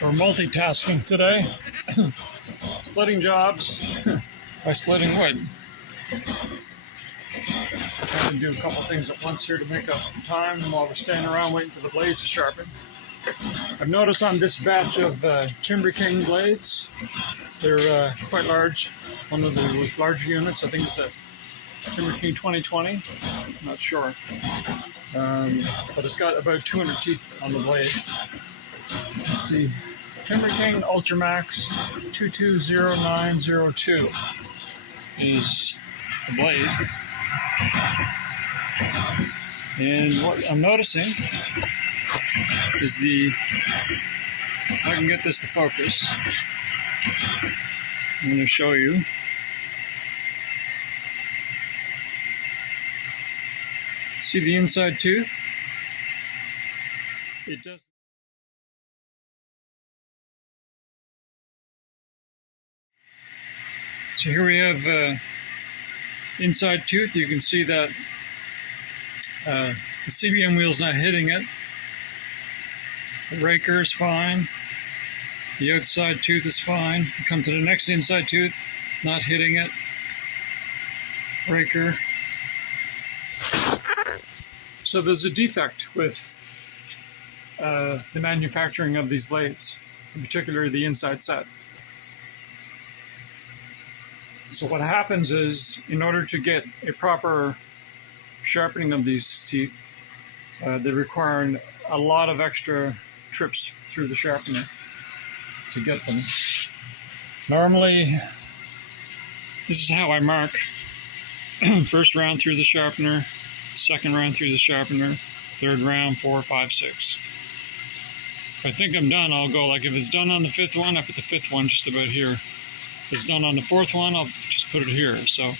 We're multitasking today, splitting jobs by splitting wood. Trying to do a couple things at once here to make up time while we're standing around waiting for the blades to sharpen. I've noticed on this batch of TimberKing blades, they're quite large. One of the larger units, I think it's a TimberKing 2020. I'm not sure, but it's got about 200 teeth on the blade. Let's see. TimberKing UltraMaxx 220902 is the blade. And what I'm noticing is if I can get this to focus, I'm going to show you. See the inside tooth? It does. So here we have inside tooth. You can see that the CBM wheel's not hitting it. The raker is fine. The outside tooth is fine. You come to the next inside tooth, not hitting it. Raker. So there's a defect with the manufacturing of these blades, in particular the inside set. So what happens is, in order to get a proper sharpening of these teeth, they require a lot of extra trips through the sharpener to get them. Normally, this is how I mark. First round through the sharpener, second round through the sharpener, third round, 4, 5, 6. If I think I'm done, I'll go like, if it's done on the fifth one, I put the fifth one just about here. If it's done on the fourth one, I'll just put it here. So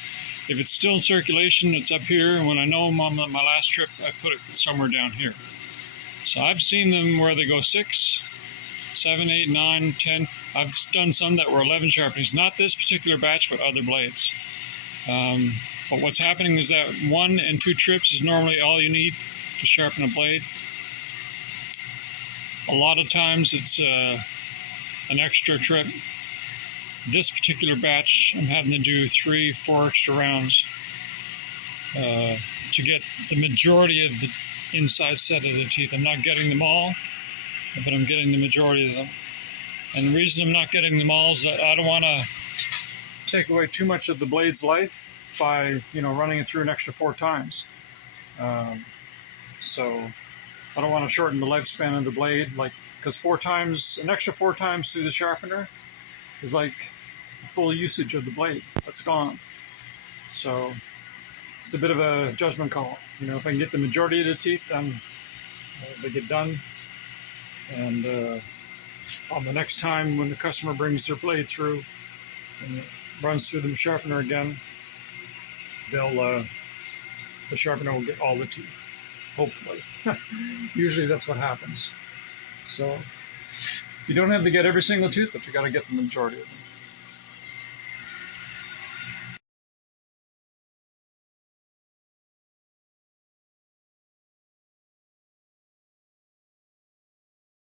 if it's still in circulation, it's up here. And when I know I'm on my last trip, I put it somewhere down here. So I've seen them where they go 6, 7, 8, 9, 10. I've done some that were 11 sharpenings. Not this particular batch, but other blades. But what's happening is that 1 and 2 trips is normally all you need to sharpen a blade. A lot of times it's an extra trip. This particular batch, I'm having to do 3, 4 extra rounds to get the majority of the inside set of the teeth. I'm not getting them all, but I'm getting the majority of them. And the reason I'm not getting them all is that I don't want to take away too much of the blade's life by, running it through an extra 4 times. So I don't want to shorten the lifespan of the blade, because an extra 4 times through the sharpener is like full usage of the blade. That's gone. So it's a bit of a judgment call. If I can get the majority of the teeth, then they get done. And on the next time when the customer brings their blade through and it runs through the sharpener again, the sharpener will get all the teeth, hopefully. Usually that's what happens. So you don't have to get every single tooth, but you got to get the majority of them.